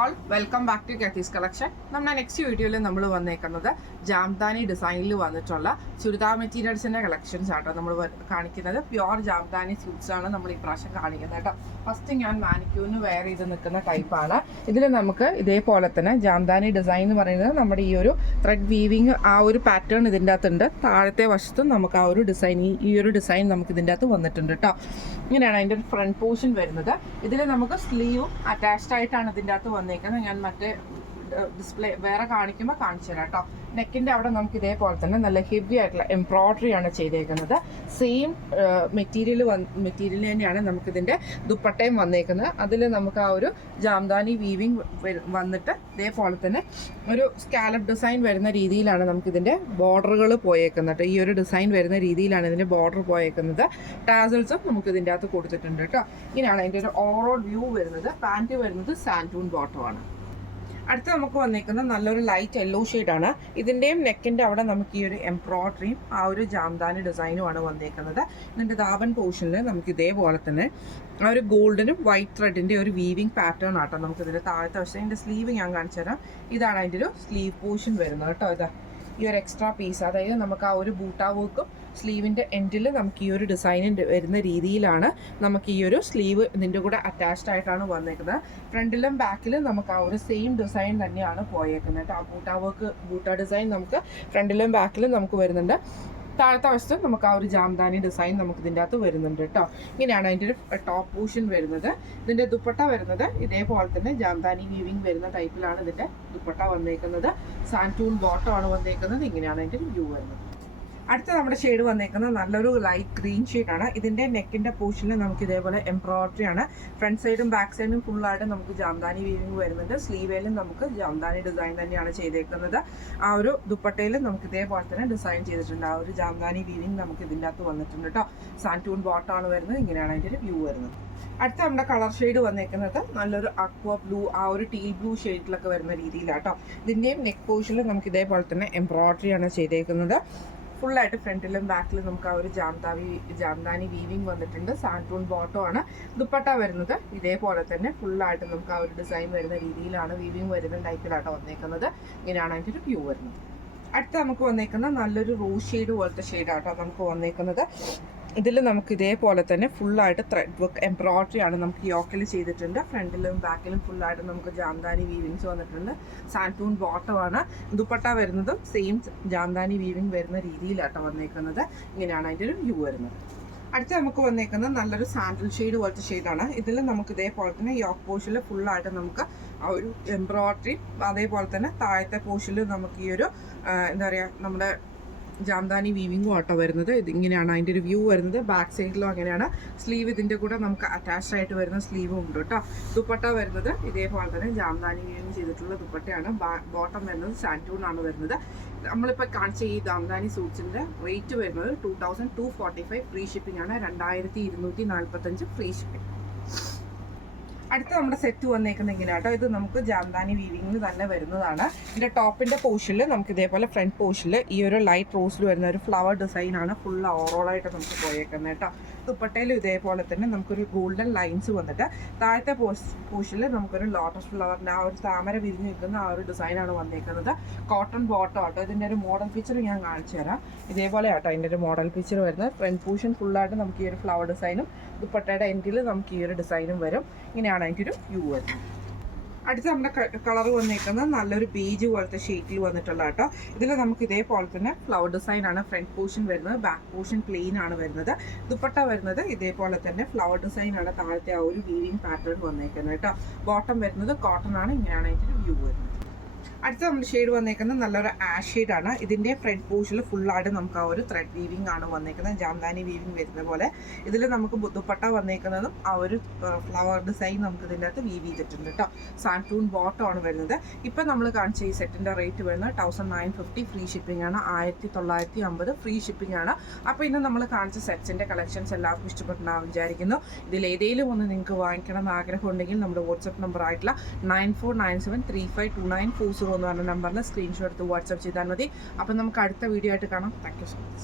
Welcome back to കത്തീസ് collection. നമ്മുടെ next വീഡിയോയിൽ നമ്മൾ വന്നേക്കുന്നത് ജാംദാനി ഡിസൈനിൽ വന്നിട്ടുള്ള ചുരിദാർ മെറ്റീരിയൽസിന്റെ കളക്ഷൻസ് ആട്ടോ നമ്മൾ കാണിക്കുന്നത്. പ്യുവർ ജാംദാനി സ്യൂട്ട്സ് ആണ് നമ്മൾ ഈ പ്രാവശ്യം കാണിക്കുന്നത് കേട്ടോ. ഫസ്റ്റ് ഞാൻ മാനിക്യൂറിന് വെയർ ചെയ്ത് നിൽക്കുന്ന ടൈപ്പാണ്. ഇതിൽ നമുക്ക് ഇതേപോലെ തന്നെ ജാംദാനി ഡിസൈൻ എന്ന് പറയുന്നത് നമ്മുടെ ഈ ഒരു ത്രെഡ് വീവിങ് ആ ഒരു പാറ്റേൺ ഇതിൻ്റെ അകത്തുണ്ട്. താഴത്തെ വശത്തും നമുക്ക് ആ ഒരു ഡിസൈൻ ഈ ഒരു ഡിസൈൻ നമുക്ക് ഇതിൻ്റെ അകത്ത് വന്നിട്ടുണ്ട് കേട്ടോ. ഇങ്ങനെയാണ് അതിൻ്റെ ഒരു ഫ്രണ്ട് പോർഷൻ വരുന്നത്. ഇതിൽ നമുക്ക് സ്ലീവും അറ്റാച്ച്ഡ് ആയിട്ടാണ് ഇതിൻ്റെ അകത്ത് വന്നേക്കുന്നത്. ഞാൻ മറ്റേ ഡിസ്പ്ലേ വേറെ കാണിക്കുമ്പോൾ കാണിച്ചു തരാം കേട്ടോ. നെക്കിൻ്റെ അവിടെ നമുക്ക് ഇതേപോലെ തന്നെ നല്ല ഹെവി ആയിട്ടുള്ള എംബ്രോയ്ഡറി ആണ് ചെയ്തേക്കുന്നത്. സെയിം മെറ്റീരിയൽ തന്നെയാണ് നമുക്കിതിൻ്റെ ദുപ്പട്ടയും വന്നേക്കുന്നത്. അതിൽ നമുക്ക് ആ ഒരു ജാംദാനി വീവിങ് വന്നിട്ട് ഇതേപോലെ തന്നെ ഒരു സ്കാലപ്പ് ഡിസൈൻ വരുന്ന രീതിയിലാണ് നമുക്കിതിൻ്റെ ബോർഡറുകൾ പോയേക്കുന്നത്. ഈ ഒരു ഡിസൈൻ വരുന്ന രീതിയിലാണ് ഇതിൻ്റെ ബോർഡർ പോയേക്കുന്നത്. ടാസൽസും നമുക്ക് ഇതിൻ്റെ അകത്ത് കൊടുത്തിട്ടുണ്ട് കേട്ടോ. ഇങ്ങനെയാണ് അതിൻ്റെ ഒരു ഓവറോൾ വ്യൂ വരുന്നത്. പാൻറ്റ് വരുന്നത് സാൻഡൂൺ ബോട്ടമാണ്. അടുത്ത നമുക്ക് വന്നേക്കുന്നത് നല്ലൊരു ലൈറ്റ് യെല്ലോ ഷെയ്ഡാണ്. ഇതിൻ്റെയും നെക്കിൻ്റെ അവിടെ നമുക്ക് ഈ ഒരു എംബ്രോയ്ഡറിയും ആ ഒരു ജാംദാനി ഡിസൈനുമാണ് വന്നേക്കുന്നത്. ഇതിൻ്റെ ദാബൻ പോർഷനിൽ നമുക്ക് ഇതേപോലെ തന്നെ ആ ഒരു ഗോൾഡനും വൈറ്റ് ത്രെഡിൻ്റെ ഒരു വീവിങ് പാറ്റേൺ ആട്ടോ നമുക്ക് ഇതിൻ്റെ താഴത്തെ വശം. ഇതിൻ്റെ സ്ലീവ് ഞാൻ കാണിച്ചു തരാം. ഇതാണ് അതിൻ്റെ ഒരു സ്ലീവ് പോർഷൻ വരുന്നത് കേട്ടോ. ഇതാ ഈ ഒരു എക്സ്ട്രാ പീസ്, അതായത് നമുക്ക് ആ ഒരു ബൂട്ടാ വർക്കും സ്ലീവിൻ്റെ എൻഡിൽ നമുക്ക് ഈ ഒരു ഡിസൈനിൻ്റെ വരുന്ന രീതിയിലാണ് നമുക്ക് ഈ ഒരു സ്ലീവ് ഇതിൻ്റെ കൂടെ അറ്റാച്ച്ഡ് ആയിട്ടാണ് വന്നേക്കുന്നത്. ഫ്രണ്ടിലും ബാക്കിലും നമുക്ക് ആ ഒരു സെയിം ഡിസൈൻ തന്നെയാണ് പോയേക്കുന്നത്. ആ ബൂട്ടാ ഡിസൈൻ നമുക്ക് ഫ്രണ്ടിലും ബാക്കിലും നമുക്ക് വരുന്നുണ്ട്. താഴത്തെ വശത്ത് നമുക്ക് ആ ഒരു ജാംദാനി ഡിസൈൻ നമുക്ക് ഇതിൻ്റെ അകത്ത് വരുന്നുണ്ട് കേട്ടോ. ഇങ്ങനെയാണ് അതിൻ്റെ ഒരു ടോപ്പ് പോർഷൻ വരുന്നത്. ഇതിൻ്റെ ദുപ്പട്ട വരുന്നത് ഇതേപോലെ തന്നെ ജാംദാനി വീവിങ് വരുന്ന ടൈപ്പിലാണ് ഇതിൻ്റെ ദുപ്പട്ട വന്നേക്കുന്നത്. സാൻറ്റൂൺ ബോട്ടം ആണ് വന്നേക്കുന്നത്. ഇങ്ങനെയാണ് അതിൻ്റെ വ്യൂ വരുന്നത്. അടുത്ത നമ്മുടെ ഷെയ്ഡ് വന്നേക്കുന്നത് നല്ലൊരു ലൈറ്റ് ഗ്രീൻ ഷെയ്ഡാണ്. ഇതിൻ്റെ നെക്കിൻ്റെ പോർഷനിൽ നമുക്ക് ഇതേപോലെ എംബ്രോയ്ഡറി ആണ്. ഫ്രണ്ട് സൈഡും ബാക്ക് സൈഡും ഫുള്ളായിട്ട് നമുക്ക് ജാംദാനി വീവിങ് വരുന്നുണ്ട്. സ്ലീവേലും നമുക്ക് ജാംദാനി ഡിസൈൻ തന്നെയാണ് ചെയ്തേക്കുന്നത്. ആ ഒരു ദുപ്പട്ടയിലും നമുക്ക് ഇതേപോലെ തന്നെ ഡിസൈൻ ചെയ്തിട്ടുണ്ട്. ആ ഒരു ജാംദാനി വീവിങ് നമുക്ക് ഇതിൻ്റെ അകത്ത് വന്നിട്ടുണ്ട് കേട്ടോ. സാൻറ്റൂൺ ബോട്ടമാണ് വരുന്നത്. ഇങ്ങനെയാണ് അതിൻ്റെ ഒരു വ്യൂ വരുന്നത്. അടുത്ത നമ്മുടെ കളർ ഷെയ്ഡ് വന്നേക്കുന്നത് നല്ലൊരു അക്വ ബ്ലൂ, ആ ഒരു ടീൽ ബ്ലൂ ഷെയ്ഡിലൊക്കെ വരുന്ന രീതിയിലാട്ടോ. ഇതിൻ്റെയും നെക്ക് പോർഷനിൽ നമുക്ക് ഇതേപോലെ തന്നെ എംബ്രോയ്ഡറി ആണ് ചെയ്തേക്കുന്നത്. ഫുള്ളായിട്ട് ഫ്രണ്ടിലും ബാക്കിലും നമുക്ക് ആ ഒരു ജാംദാനി വീവിങ് വന്നിട്ടുണ്ട്. സാൻറ്റൂൺ ബോട്ടം ആണ്. ദുപ്പട്ട വരുന്നത് ഇതേപോലെ തന്നെ ഫുള്ളായിട്ട് നമുക്ക് ആ ഒരു ഡിസൈൻ വരുന്ന രീതിയിലാണ് വീവിങ് വരുന്ന ടൈപ്പിലാട്ടോ വന്നേക്കുന്നത്. ഇങ്ങനെയാണ് അതിൻ്റെ ഒരു വ്യൂ വരുന്നത്. അടുത്ത നമുക്ക് വന്നേക്കുന്ന നല്ലൊരു റോസ് ഷെയ്ഡ് പോലത്തെ ഷെയ്ഡാട്ടോ നമുക്ക് വന്നേക്കുന്നത്. ഇതിൽ നമുക്ക് ഇതേപോലെ തന്നെ ഫുള്ളായിട്ട് ത്രെഡ് വർക്ക് എംബ്രോയ്ഡറി ആണ് നമുക്ക് യോക്കിൽ ചെയ്തിട്ടുണ്ട്. ഫ്രണ്ടിലും ബാക്കിലും ഫുള്ളായിട്ട് നമുക്ക് ജാംദാനി വീവിങ്സ് വന്നിട്ടുണ്ട്. സാൻറ്റൂൺ ബോട്ടമാണ്. ദുപ്പട്ട വരുന്നതും സെയിം ജാംദാനി വീവിങ് വരുന്ന രീതിയിലാട്ടോ വന്നേക്കുന്നത്. ഇങ്ങനെയാണ് അതിൻ്റെ ഒരു വ്യൂ വരുന്നത്. അടുത്ത നമുക്ക് വന്നേക്കുന്നത് നല്ലൊരു സാൻഡൽ ഷെയ്ഡ് പോലത്തെ ഷെയ്ഡാണ്. ഇതിൽ നമുക്ക് ഇതേപോലെ തന്നെ യോക്ക് പോർഷനിൽ ഫുള്ളായിട്ട് നമുക്ക് ആ ഒരു എംബ്രോയ്ഡറി, അതേപോലെ തന്നെ താഴത്തെ പോർഷനിൽ നമുക്ക് ഈ ഒരു എന്താ പറയുക നമ്മുടെ ജാംദാനി വീവിങ്ങും ആട്ടോ വരുന്നത്. ഇതിങ്ങനെയാണ് അതിൻ്റെ ഒരു വ്യൂ വരുന്നത്. ബാക്ക് സൈഡിലും അങ്ങനെയാണ്. സ്ലീവ് ഇതിൻ്റെ കൂടെ നമുക്ക് അറ്റാച്ച്ഡ് ആയിട്ട് വരുന്ന സ്ലീവും ഉണ്ട് കേട്ടോ. ദുപ്പട്ട വരുന്നത് ഇതേപോലെ തന്നെ ജാംദാനി വീവിങ് ചെയ്തിട്ടുള്ള ദുപ്പട്ടയാണ്. ബോട്ടം വരുന്നത് സാൻറ്റൂൺ ആണ് വരുന്നത്. നമ്മളിപ്പോൾ കാണിച്ച ഈ ജാംദാനി സൂട്ട്സിൻ്റെ റേറ്റ് വരുന്നത് 2245 ഫ്രീ ഷിപ്പിംഗ് ആണ്. 2245 ഫ്രീ ഷിപ്പിംഗ്. അടുത്ത നമ്മുടെ സെറ്റ് വന്നേക്കുന്നത് ഇങ്ങനെയാട്ടോ. ഇത് നമുക്ക് ജാംദാനി വീവിങ്ങിന് തന്നെ വരുന്നതാണ്. ഇതിൻ്റെ ടോപ്പിൻ്റെ പോർഷനിൽ നമുക്ക് ഇതേപോലെ ഫ്രണ്ട് പോർഷനിൽ ഈ ഒരു ലൈറ്റ് റോസിൽ വരുന്ന ഒരു ഫ്ലവർ ഡിസൈനാണ് ഫുൾ ഓവറോളായിട്ട് നമുക്ക് പോയേക്കുന്നത് കേട്ടോ. ദുപ്പട്ടയിലും ഇതേപോലെ തന്നെ നമുക്കൊരു ഗോൾഡൻ ലൈൻസ് വന്നിട്ട് താഴത്തെ പോർഷനിൽ നമുക്കൊരു ലോട്ടസ് ഫ്ലവറിൻ്റെ ആ ഒരു താമര വിരിഞ്ഞ് നിൽക്കുന്ന ആ ഒരു ഡിസൈനാണ് വന്നേക്കുന്നത്. കോട്ടൺ ബോട്ടം ആട്ടോ. ഇതിൻ്റെ ഒരു മോഡൽ പിക്ചർ ഞാൻ കാണിച്ചു തരാം. ഇതേപോലെ ആട്ടോ അതിൻ്റെ ഒരു മോഡൽ പിക്ചർ വരുന്നത്. ഫ്രണ്ട് പോർഷൻ ഫുള്ളായിട്ട് നമുക്ക് ഈ ഒരു ഫ്ലവർ ഡിസൈനും ദുപ്പട്ടയുടെ എൻഡിൽ നമുക്ക് ഈ ഒരു ഡിസൈനും വരും. ഇങ്ങനെയാണ് അതിൻ്റെ ഒരു വ്യൂ വരുന്നത്. അടുത്ത നമ്മുടെ കളർ വന്നേക്കുന്നത് നല്ലൊരു ബേജ് പോലത്തെ ഷെയ്ഡിൽ വന്നിട്ടുള്ള കേട്ടോ. ഇതിൽ നമുക്ക് ഇതേപോലെ തന്നെ ഫ്ലവർ ഡിസൈൻ ആണ് ഫ്രണ്ട് പോർഷൻ വരുന്നത്. ബാക്ക് പോർഷൻ പ്ലെയിൻ ആണ് വരുന്നത്. ദുപ്പട്ട വരുന്നത് ഇതേപോലെ തന്നെ ഫ്ലവർ ഡിസൈൻ ആണ്. താഴത്തെ ആ ഒരു വീവിങ് പാറ്റേൺ വന്നേക്കുന്നത് കേട്ടോ. ബോട്ടം വരുന്നത് കോട്ടൺ ആണ്. ഇങ്ങനെയാണ് അതിൻ്റെ വ്യൂ വരുന്നത്. അടുത്ത നമ്മൾ ഷെയ്ഡ് വന്നേക്കുന്നത് നല്ലൊരു ആഷ് ഷെയ്ഡാണ്. ഇതിൻ്റെ ഫ്രണ്ട് പോർഷനിൽ ഫുള്ളായിട്ട് നമുക്ക് ആ ഒരു ത്രെഡ് വീവിങ് ആണ് വന്നേക്കുന്നത്. ജാംദാനി വീവിങ് വരുന്ന പോലെ. ഇതിൽ നമുക്ക് ദുപ്പട്ട വന്നേക്കുന്നതും ആ ഒരു ഫ്ലവർ ഡിസൈൻ നമുക്ക് ഇതിൻ്റെ അകത്ത് വീവ് ചെയ്തിട്ടുണ്ട് കേട്ടോ. സാൻറ്റൂൺ ബോട്ടം ആണ് വരുന്നത്. ഇപ്പം നമ്മൾ കാണിച്ച ഈ സെറ്റിൻ്റെ റേറ്റ് വരുന്നത് 1950 ഫ്രീ ഷിപ്പിംഗ് ആണ്. 1950 ഫ്രീ ഷിപ്പിംഗ് ആണ്. അപ്പോൾ ഇന്ന് നമ്മൾ കാണിച്ച സെറ്റ്സിൻ്റെ കളക്ഷൻസ് എല്ലാവർക്കും ഇഷ്ടപ്പെട്ടെന്നാണ് വിചാരിക്കുന്നു. ഇതിലേതെങ്കിലും ഒന്ന് നിങ്ങൾക്ക് വാങ്ങിക്കണം എന്ന് ആഗ്രഹം ഉണ്ടെങ്കിൽ നമ്മുടെ വാട്സപ്പ് നമ്പർ ആയിട്ടുള്ള 9497352940 എന്ന് പറഞ്ഞ നമ്പറിൽ സ്ക്രീൻഷോട്ട് എടുത്ത് വാട്സപ്പ് ചെയ്താൽ മതി. അപ്പം നമുക്ക് അടുത്ത വീഡിയോ ആയിട്ട് കാണാം. Thank you so much.